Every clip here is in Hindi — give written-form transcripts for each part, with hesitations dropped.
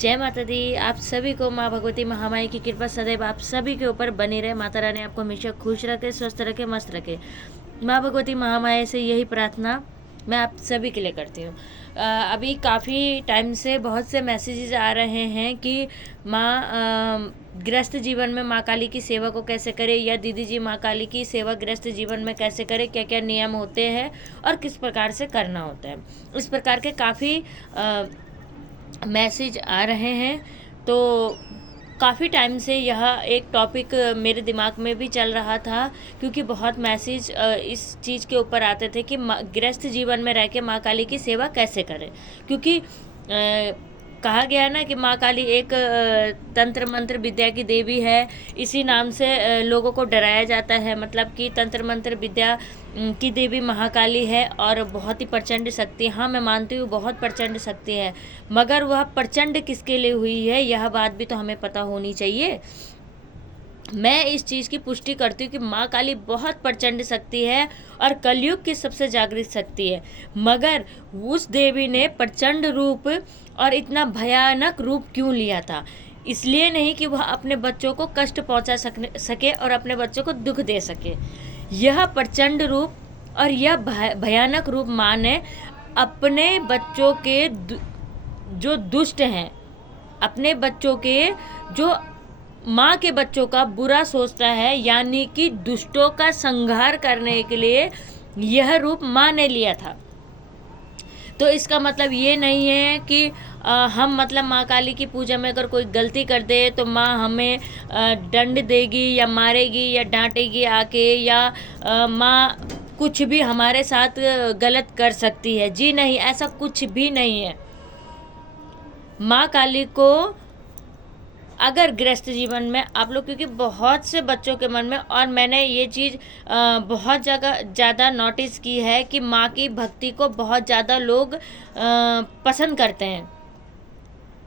जय माता दी। आप सभी को माँ भगवती महामाई की कृपा सदैव आप सभी के ऊपर बनी रहे। माता रानी आपको हमेशा खुश रखे, स्वस्थ रखे, मस्त रखे। माँ भगवती महामाई से यही प्रार्थना मैं आप सभी के लिए करती हूँ। अभी काफ़ी टाइम से बहुत से मैसेजेस आ रहे हैं कि माँ गृहस्थ जीवन में माँ काली की सेवा को कैसे करें, या दीदी जी माँ काली की सेवा गृहस्थ जीवन में कैसे करें, क्या क्या नियम होते हैं और किस प्रकार से करना होता है। इस प्रकार के काफ़ी मैसेज आ रहे हैं। तो काफ़ी टाइम से यह एक टॉपिक मेरे दिमाग में भी चल रहा था, क्योंकि बहुत मैसेज इस चीज़ के ऊपर आते थे कि गृहस्थ जीवन में रह के माँ काली की सेवा कैसे करें। क्योंकि कहा गया है ना कि माँ काली एक तंत्र मंत्र विद्या की देवी है। इसी नाम से लोगों को डराया जाता है। मतलब कि तंत्र मंत्र विद्या की देवी महाकाली है और बहुत ही प्रचंड शक्ति। हाँ, मैं मानती हूँ बहुत प्रचंड शक्ति है, मगर वह प्रचंड किसके लिए हुई है यह बात भी तो हमें पता होनी चाहिए। मैं इस चीज़ की पुष्टि करती हूँ कि माँ काली बहुत प्रचंड शक्ति है और कलयुग की सबसे जागृत शक्ति है, मगर उस देवी ने प्रचंड रूप और इतना भयानक रूप क्यों लिया था? इसलिए नहीं कि वह अपने बच्चों को कष्ट पहुँचा सके और अपने बच्चों को दुख दे सके। यह प्रचंड रूप और यह भयानक रूप माँ ने अपने बच्चों के जो दुष्ट हैं, अपने बच्चों के जो माँ के बच्चों का बुरा सोचता है, यानी कि दुष्टों का संहार करने के लिए यह रूप माँ ने लिया था। तो इसका मतलब ये नहीं है कि हम मतलब माँ काली की पूजा में अगर कोई गलती कर दे तो माँ हमें दंड देगी या मारेगी या डांटेगी आके, या माँ कुछ भी हमारे साथ गलत कर सकती है। जी नहीं, ऐसा कुछ भी नहीं है। माँ काली को अगर गृहस्थ जीवन में आप लोग, क्योंकि बहुत से बच्चों के मन में, और मैंने ये चीज़ बहुत जगह ज़्यादा नोटिस की है कि माँ की भक्ति को बहुत ज़्यादा लोग पसंद करते हैं।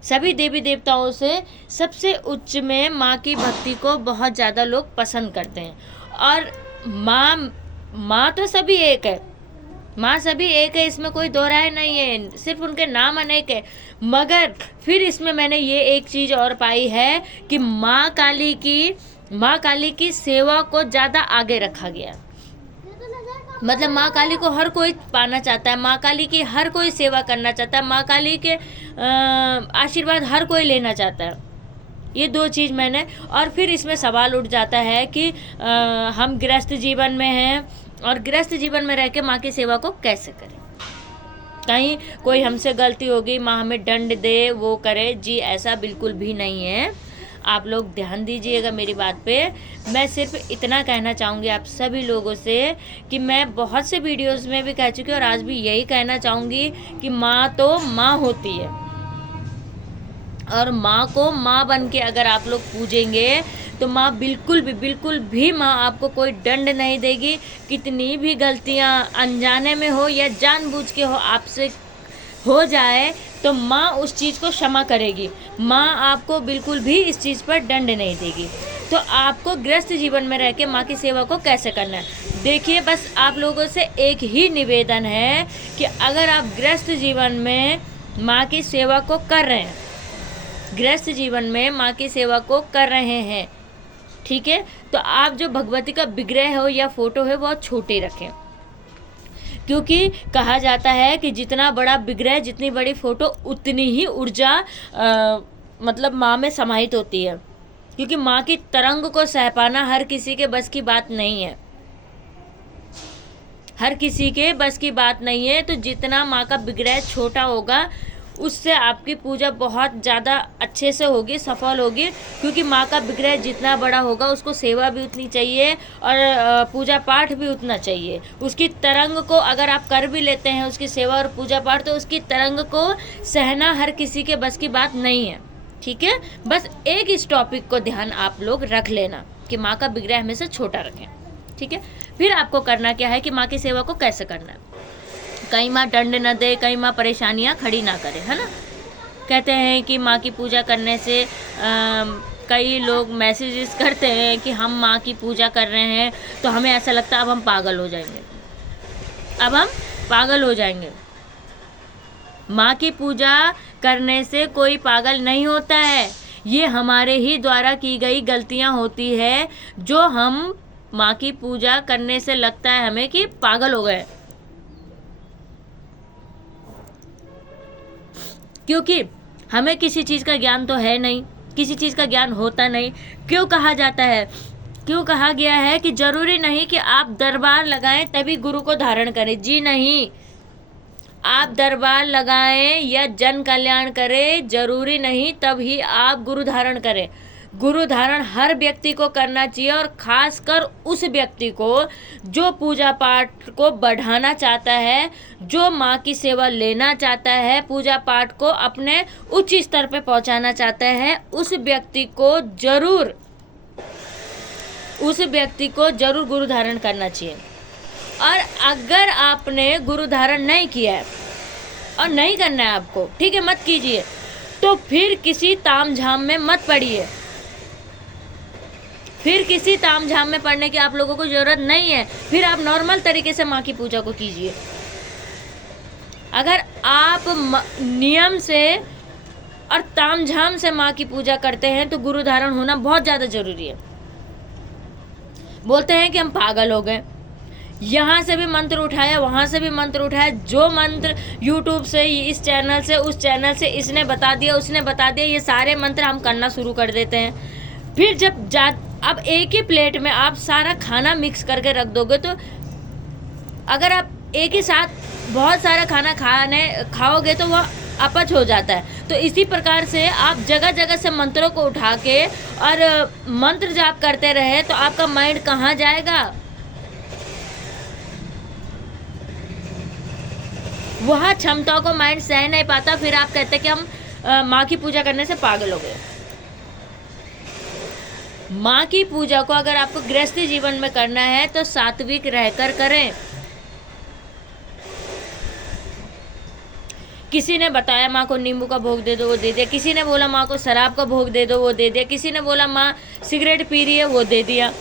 सभी देवी देवताओं से सबसे उच्च में माँ की भक्ति को बहुत ज़्यादा लोग पसंद करते हैं। और माँ तो सभी एक है, माँ सभी एक है, इसमें कोई दो राय नहीं है, सिर्फ उनके नाम अनेक है। मगर फिर इसमें मैंने ये एक चीज़ और पाई है कि माँ काली की सेवा को ज़्यादा आगे रखा गया। मतलब माँ काली को हर कोई पाना चाहता है, माँ काली की हर कोई सेवा करना चाहता है, माँ काली के आशीर्वाद हर कोई लेना चाहता है। ये दो चीज़ मैंने, और फिर इसमें सवाल उठ जाता है कि हम गृहस्थ जीवन में हैं और गृहस्थ जीवन में रह के माँ की सेवा को कैसे करें। कहीं कोई हमसे गलती होगी, माँ हमें दंड दे, वो करे। जी ऐसा बिल्कुल भी नहीं है। आप लोग ध्यान दीजिएगा मेरी बात पे। मैं सिर्फ इतना कहना चाहूँगी आप सभी लोगों से कि मैं बहुत से वीडियोस में भी कह चुकी हूँ और आज भी यही कहना चाहूँगी कि माँ तो माँ होती है, और माँ को माँ बन के अगर आप लोग पूजेंगे तो माँ बिल्कुल भी माँ आपको कोई दंड नहीं देगी। कितनी भी गलतियाँ अनजाने में हो या जानबूझ के हो आपसे हो जाए तो माँ उस चीज़ को क्षमा करेगी। माँ आपको बिल्कुल भी इस चीज़ पर दंड नहीं देगी। तो आपको गृहस्थ जीवन में रह के माँ की सेवा को कैसे करना है, देखिए। बस आप लोगों से एक ही निवेदन है कि अगर आप गृहस्थ जीवन में माँ की सेवा को कर रहे हैं, गृहस्थ जीवन में माँ की सेवा को कर रहे हैं, ठीक है, तो आप जो भगवती का विग्रह हो या फोटो है वो छोटे रखें। क्योंकि कहा जाता है कि जितना बड़ा विग्रह, जितनी बड़ी फोटो, उतनी ही ऊर्जा मतलब माँ में समाहित होती है। क्योंकि माँ की तरंग को सह पाना हर किसी के बस की बात नहीं है, हर किसी के बस की बात नहीं है। तो जितना माँ का विग्रह छोटा होगा उससे आपकी पूजा बहुत ज़्यादा अच्छे से होगी, सफल होगी। क्योंकि माँ का विग्रह जितना बड़ा होगा उसको सेवा भी उतनी चाहिए और पूजा पाठ भी उतना चाहिए। उसकी तरंग को अगर आप कर भी लेते हैं, उसकी सेवा और पूजा पाठ, तो उसकी तरंग को सहना हर किसी के बस की बात नहीं है, ठीक है। बस एक इस टॉपिक को ध्यान आप लोग रख लेना कि माँ का विग्रह हमेशा छोटा रखें, ठीक है। फिर आपको करना क्या है कि माँ की सेवा को कैसे करना है। कहीं माँ दंड न दे, कहीं माँ परेशानियाँ खड़ी ना करे, है ना। कहते हैं कि माँ की पूजा करने से कई लोग मैसेजेस करते हैं कि हम माँ की पूजा कर रहे हैं तो हमें ऐसा लगता है अब हम पागल हो जाएंगे, अब हम पागल हो जाएंगे। माँ की पूजा करने से कोई पागल नहीं होता है। ये हमारे ही द्वारा की गई गलतियां होती है, जो हम माँ की पूजा करने से लगता है हमें कि पागल हो गए, क्योंकि हमें किसी चीज़ का ज्ञान तो है नहीं, किसी चीज़ का ज्ञान होता नहीं। क्यों कहा जाता है, क्यों कहा गया है कि जरूरी नहीं कि आप दरबार लगाएं तभी गुरु को धारण करें? जी नहीं, आप दरबार लगाएं या जन कल्याण करें, जरूरी नहीं तभी आप गुरु धारण करें। गुरु धारण हर व्यक्ति को करना चाहिए, और खासकर उस व्यक्ति को जो पूजा पाठ को बढ़ाना चाहता है, जो माँ की सेवा लेना चाहता है, पूजा पाठ को अपने उच्च स्तर पे पहुंचाना चाहता है, उस व्यक्ति को जरूर गुरु धारण करना चाहिए। और अगर आपने गुरु धारण नहीं किया है और नहीं करना है आपको, ठीक है, मत कीजिए, तो फिर किसी तामझाम में मत पड़िए। फिर किसी तामझाम में पड़ने की आप लोगों को जरूरत नहीं है। फिर आप नॉर्मल तरीके से माँ की पूजा को कीजिए। अगर आप नियम से और तामझाम से माँ की पूजा करते हैं तो गुरु धारण होना बहुत ज़्यादा जरूरी है। बोलते हैं कि हम पागल हो गए, यहाँ से भी मंत्र उठाया, वहाँ से भी मंत्र उठाया, जो मंत्र यूट्यूब से, इस चैनल से, उस चैनल से, इसने बता दिया, उसने बता दिया, ये सारे मंत्र हम करना शुरू कर देते हैं। फिर जब अब एक ही प्लेट में आप सारा खाना मिक्स करके रख दोगे, तो अगर आप एक ही साथ बहुत सारा खाना खाओगे तो वह अपच हो जाता है। तो इसी प्रकार से आप जगह जगह से मंत्रों को उठा के और मंत्र जाप करते रहे तो आपका माइंड कहाँ जाएगा? वह क्षमता को माइंड सह नहीं पाता। फिर आप कहते कि हम माँ की पूजा करने से पागल हो गए। माँ की पूजा को अगर आपको गृहस्थी जीवन में करना है तो सात्विक रहकर करें। किसी ने बताया माँ को नींबू का भोग दे दो, वो दे दिया। किसी ने बोला माँ को शराब का भोग दे दो, वो दे दिया। किसी ने बोला माँ सिगरेट पी रही है, वो दे दिया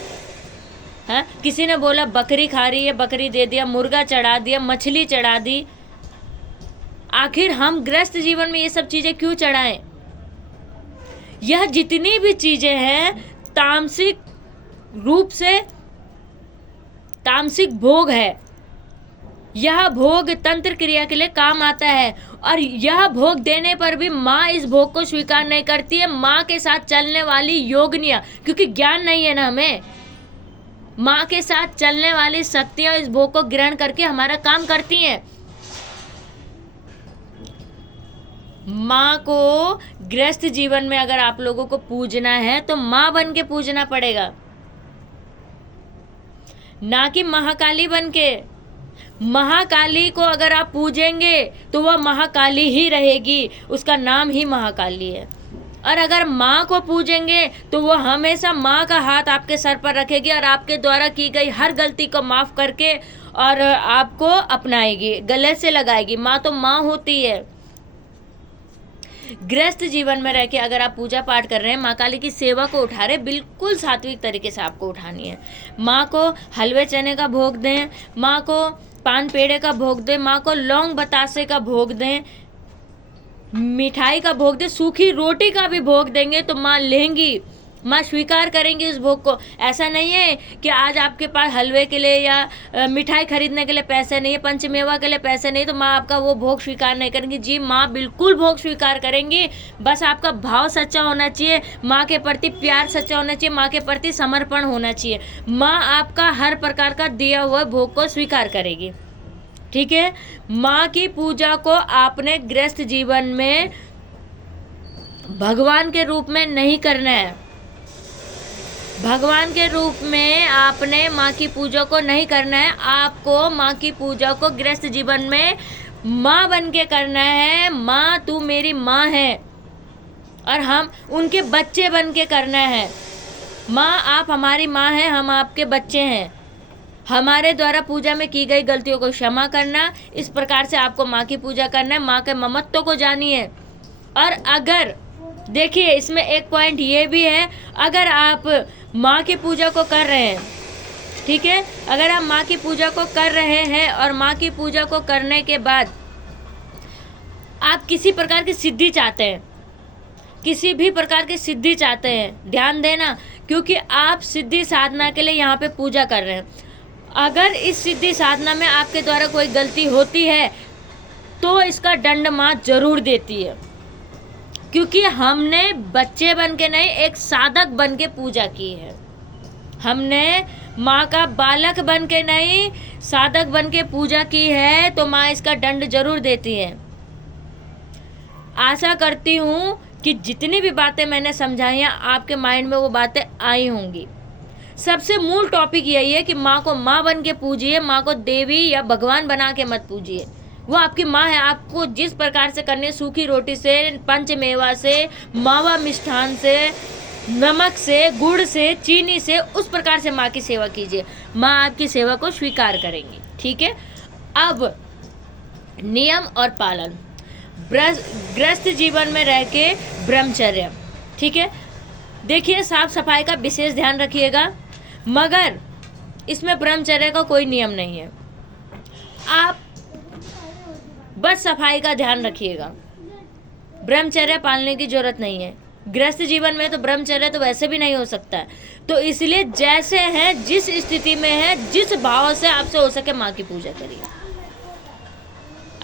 है। किसी ने बोला बकरी खा रही है, बकरी दे दिया। मुर्गा चढ़ा दिया, मछली चढ़ा दी। आखिर हम गृहस्थ जीवन में ये सब चीजें क्यों चढ़ाएं? यह जितनी भी चीजें हैं तामसिक रूप से तामसिक भोग है। यह भोग तंत्र क्रिया के लिए काम आता है, और यह भोग देने पर भी माँ इस भोग को स्वीकार नहीं करती है। माँ के साथ चलने वाली योगिनियाँ, क्योंकि ज्ञान नहीं है ना हमें, माँ के साथ चलने वाली शक्तियाँ इस भोग को ग्रहण करके हमारा काम करती हैं। माँ को गृहस्थ जीवन में अगर आप लोगों को पूजना है तो माँ बन के पूजना पड़ेगा, ना कि महाकाली बन के। महाकाली को अगर आप पूजेंगे तो वह महाकाली ही रहेगी, उसका नाम ही महाकाली है। और अगर माँ को पूजेंगे तो वह हमेशा माँ का हाथ आपके सर पर रखेगी और आपके द्वारा की गई हर गलती को माफ़ करके और आपको अपनाएगी, गले से लगाएगी। माँ तो माँ होती है। गृहस्थ जीवन में रह के अगर आप पूजा पाठ कर रहे हैं, माँ काली की सेवा को उठा रहे, बिल्कुल सात्विक तरीके से आपको उठानी है। माँ को हलवे चने का भोग दें, माँ को पान पेड़े का भोग दें, माँ को लौंग बतासे का भोग दें, मिठाई का भोग दें, सूखी रोटी का भी भोग देंगे तो माँ लेंगी, माँ स्वीकार करेंगी उस भोग को। ऐसा नहीं है कि आज आपके पास हलवे के लिए या मिठाई खरीदने के लिए पैसे नहीं है, पंचमेवा के लिए पैसे नहीं, तो माँ आपका वो भोग स्वीकार नहीं करेंगी। जी, माँ बिल्कुल भोग स्वीकार करेंगी। बस आपका भाव सच्चा होना चाहिए, माँ के प्रति प्यार सच्चा होना चाहिए, माँ के प्रति समर्पण होना चाहिए। माँ आपका हर प्रकार का दिया हुआ भोग को स्वीकार करेगी। ठीक है। माँ की पूजा को आपने गृहस्थ जीवन में भगवान के रूप में नहीं करना है। भगवान के रूप में आपने माँ की पूजा को नहीं करना है। आपको माँ की पूजा को गृहस्थ जीवन में माँ बन के करना है। माँ तू मेरी माँ है और हम उनके बच्चे बन के करना है। माँ आप हमारी माँ हैं, हम आपके बच्चे हैं। हमारे द्वारा पूजा में की गई गलतियों को क्षमा करना, इस प्रकार से आपको माँ की पूजा करना है। माँ के ममत्व को जानिए। और अगर देखिए, इसमें एक पॉइंट ये भी है, अगर आप माँ की पूजा को कर रहे हैं, ठीक है, अगर आप माँ की पूजा को कर रहे हैं और माँ की पूजा को करने के बाद आप किसी प्रकार की सिद्धि चाहते हैं, किसी भी प्रकार की सिद्धि चाहते हैं, ध्यान देना, क्योंकि आप सिद्धि साधना के लिए यहाँ पे पूजा कर रहे हैं। अगर इस सिद्धि साधना में आपके द्वारा कोई गलती होती है तो इसका दंड माँ जरूर देती है, क्योंकि हमने बच्चे बन के नहीं, एक साधक बन के पूजा की है। हमने माँ का बालक बन के नहीं, साधक बन के पूजा की है, तो माँ इसका दंड जरूर देती है। आशा करती हूँ कि जितनी भी बातें मैंने समझाई हैं आपके माइंड में वो बातें आई होंगी। सबसे मूल टॉपिक यही है कि माँ को माँ बन के पूजिए, माँ को देवी या भगवान बना के मत पूजिए। वो आपकी माँ है, आपको जिस प्रकार से करनी है, सूखी रोटी से, पंचमेवा से, मावा मिष्ठान से, नमक से, गुड़ से, चीनी से, उस प्रकार से माँ की सेवा कीजिए। माँ आपकी सेवा को स्वीकार करेंगी। ठीक है। अब नियम और पालन, गृहस्थ जीवन में रह के ब्रह्मचर्य। ठीक है। देखिए, साफ सफाई का विशेष ध्यान रखिएगा, मगर इसमें ब्रह्मचर्य का कोई नियम नहीं है। आप बस सफाई का ध्यान रखिएगा, ब्रह्मचर्य पालने की जरूरत नहीं है। गृहस्थ जीवन में तो ब्रह्मचर्य तो वैसे भी नहीं हो सकता है, तो इसलिए जैसे है, जिस स्थिति में है, जिस भाव से आपसे हो सके माँ की पूजा करिए,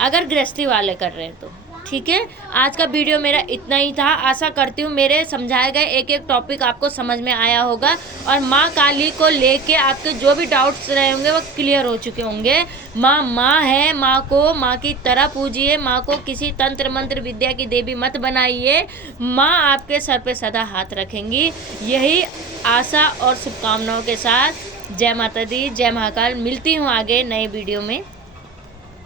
अगर गृहस्थी वाले कर रहे हैं तो। ठीक है। आज का वीडियो मेरा इतना ही था। आशा करती हूँ मेरे समझाए गए एक एक टॉपिक आपको समझ में आया होगा और माँ काली को लेके आपके जो भी डाउट्स रहे होंगे वो क्लियर हो चुके होंगे। माँ माँ है, माँ को माँ की तरह पूजिए, माँ को किसी तंत्र मंत्र विद्या की देवी मत बनाइए। माँ आपके सर पे सदा हाथ रखेंगी। यही आशा और शुभकामनाओं के साथ जय माता दी, जय महाकाल। मिलती हूँ आगे नए वीडियो में।